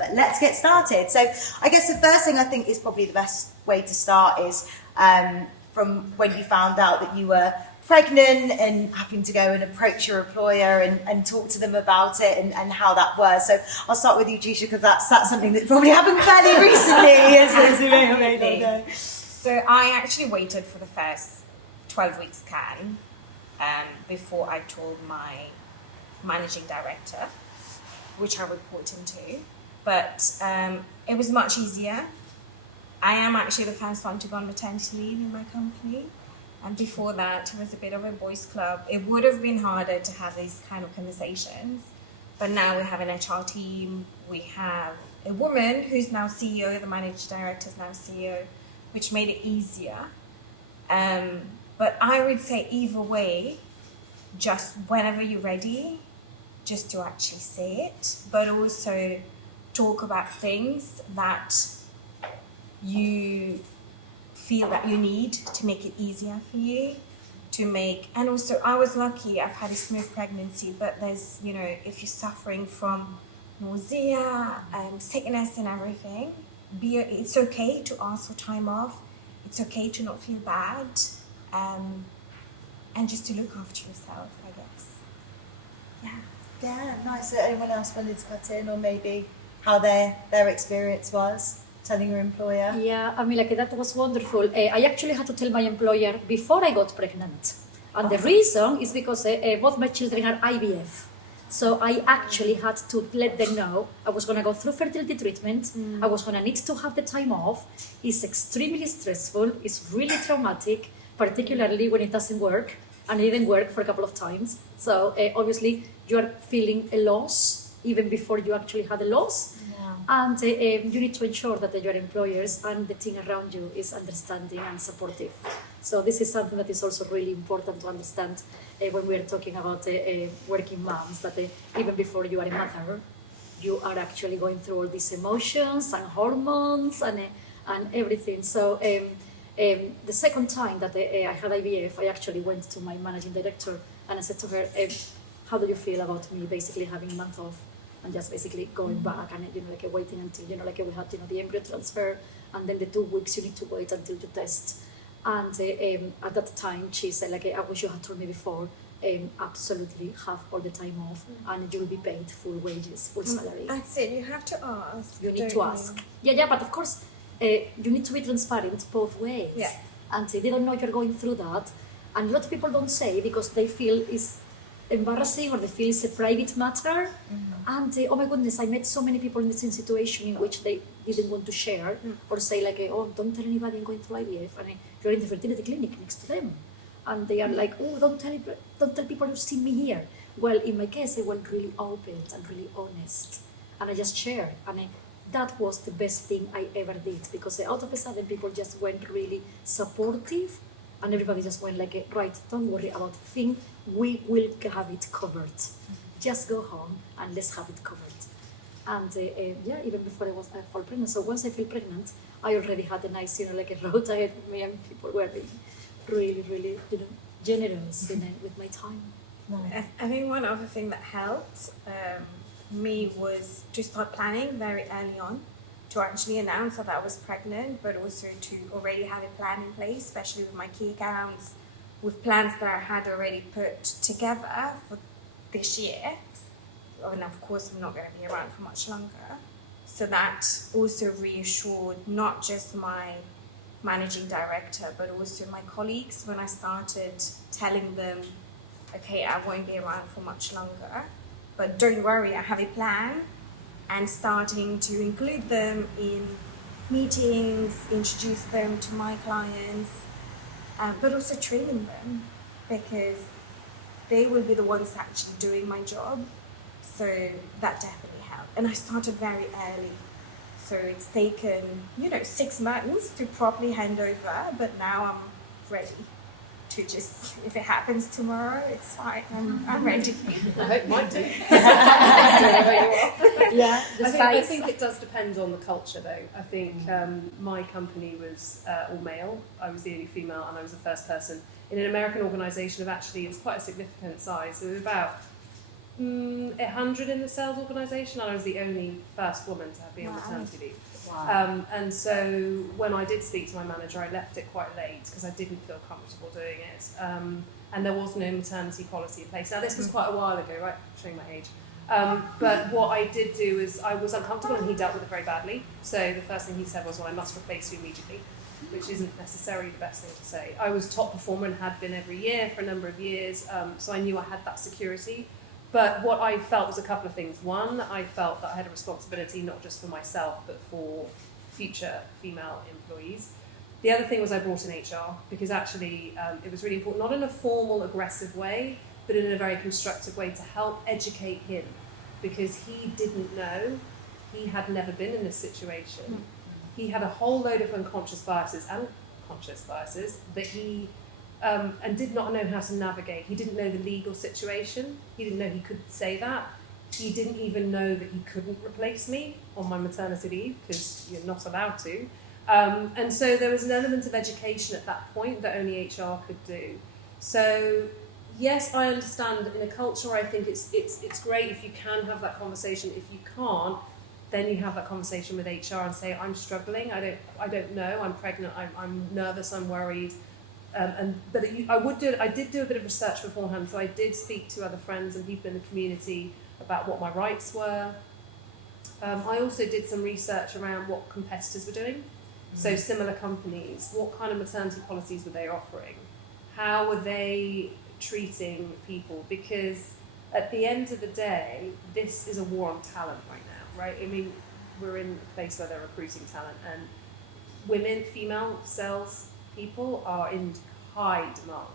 But let's get started. So I guess the first thing I think is probably the best way to start is from when you found out that you were pregnant and having to go and approach your employer and talk to them about it and how that was. So I'll start with you, Treesha, because that's something that probably happened fairly recently, as you may or may not know. So I actually waited for the first 12 weeks scan before I told my managing director, which I report into. But it was much easier. I am actually the first one to go on maternity leave in my company. And before that, it was a bit of a boys' club. It would have been harder to have these kind of conversations. But now we have an HR team. We have a woman who's now CEO, the managing director is now CEO, which made it easier. But I would say either way, just whenever you're ready, just to actually say it, but also talk about things that you feel that you need to make it easier for you and also I was lucky, I've had a smooth pregnancy, but there's, if you're suffering from nausea and sickness and everything, it's okay to ask for time off. It's okay to not feel bad, and just to look after yourself, I guess. Yeah, nice. Anyone else wanted to cut in, or maybe how their experience was telling your employer? Yeah, I mean, that was wonderful. I actually had to tell my employer before I got pregnant. And the reason is because both my children are IVF. So I actually had to let them know I was going to go through fertility treatment. I was going to need to have the time off. It's extremely stressful. It's really traumatic, particularly when it doesn't work. And it didn't work for a couple of times. So obviously you are feeling a loss even before you actually had a loss. And you need to ensure that your employers and the team around you is understanding and supportive. So this is something that is also really important to understand when we are talking about working moms, that even before you are a mother, you are actually going through all these emotions and hormones and everything. So the second time that I had IVF, I actually went to my managing director and I said to her, how do you feel about me basically having a month off? And just basically going back and waiting until we had the embryo transfer, and then the 2 weeks you need to wait until you test. And at that time she said I wish you had told me before. Absolutely have all the time off, and you'll be paid full wages, full salary. That's it. You have to ask. You need to ask. Yeah, but of course you need to be transparent both ways. Yeah. And they don't know you're going through that, and a lot of people don't say because they feel it's embarrassing or they feel it's a private matter. And oh my goodness, I met so many people in the same situation in which they didn't want to share or say oh, don't tell anybody I'm going through IVF, and you're in the fertility clinic next to them, and they are like, oh, don't tell people you've seen me here. Well, in my case, I went really open and really honest, and I just shared, and that was the best thing I ever did, because out of a sudden people just went really supportive. And everybody just went right, don't worry about the thing, we will have it covered. Just go home and let's have it covered. And even before I fall pregnant. So once I feel pregnant, I already had a nice, a road ahead with me, and people were being really, really, generous with my time. Nice. I think one other thing that helped me was to start planning very early on, to actually announce that I was pregnant, but also to already have a plan in place, especially with my key accounts, with plans that I had already put together for this year. And of course, I'm not going to be around for much longer. So that also reassured not just my managing director, but also my colleagues when I started telling them, okay, I won't be around for much longer, but don't worry, I have a plan. And starting to include them in meetings, introduce them to my clients, but also training them, because they will be the ones actually doing my job. So that definitely helped. And I started very early. So it's taken, 6 months to properly hand over, but now I'm ready to just, if it happens tomorrow, it's fine. I'm ready. I hope mine do. Yeah, I think it does depend on the culture, though. I think my company was all male. I was the only female, and I was the first person in an American organisation of actually, it's quite a significant size. There was about 100 in the sales organisation. I was the only first woman to have been on Wow. maternity leave. Wow. And so when I did speak to my manager, I left it quite late because I didn't feel comfortable doing it. And there was no maternity policy in place. Now, this was quite a while ago, right? Showing my age. But what I did do is I was uncomfortable and he dealt with it very badly. So the first thing he said was, well, I must replace you immediately, which isn't necessarily the best thing to say. I was top performer and had been every year for a number of years, so I knew I had that security. But what I felt was a couple of things. One, I felt that I had a responsibility not just for myself, but for future female employees. The other thing was I brought in HR because actually it was really important, not in a formal, aggressive way, but in a very constructive way to help educate him because he didn't know, he had never been in this situation. He had a whole load of unconscious biases and conscious biases that he and did not know how to navigate. He didn't know the legal situation. He didn't know he could say that. He didn't even know that he couldn't replace me on my maternity leave because you're not allowed to. And so there was an element of education at that point that only HR could do. So yes, I understand in a culture I think it's great if you can have that conversation. If you can't, then you have that conversation with HR and say, I'm struggling, I don't know, I'm pregnant, I'm nervous, I'm worried. I did do a bit of research beforehand, so I did speak to other friends and people in the community about what my rights were. I also did some research around what competitors were doing. So similar companies, what kind of maternity policies were they offering? How were they treating people? Because at the end of the day, this is a war on talent right now, right? I mean, we're in a place where they're recruiting talent and women, female sales people are in high demand.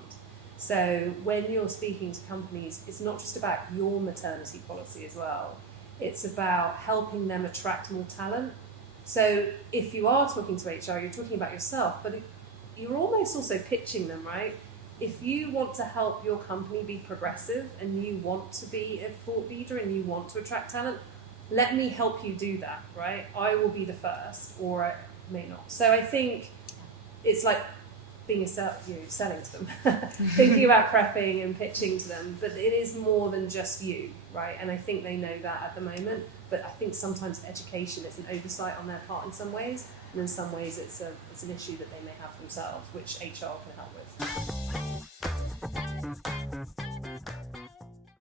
So when you're speaking to companies, it's not just about your maternity policy as well. It's about helping them attract more talent. So if you are talking to HR, you're talking about yourself, but you're almost also pitching them, right? If you want to help your company be progressive and you want to be a thought leader and you want to attract talent, let me help you do that, right? I will be the first, or I may not. So I think it's like being selling to them, thinking about prepping and pitching to them, but it is more than just you, right? And I think they know that at the moment, but I think sometimes education is an oversight on their part in some ways, and in some ways it's an issue that they may have themselves, which HR can help with.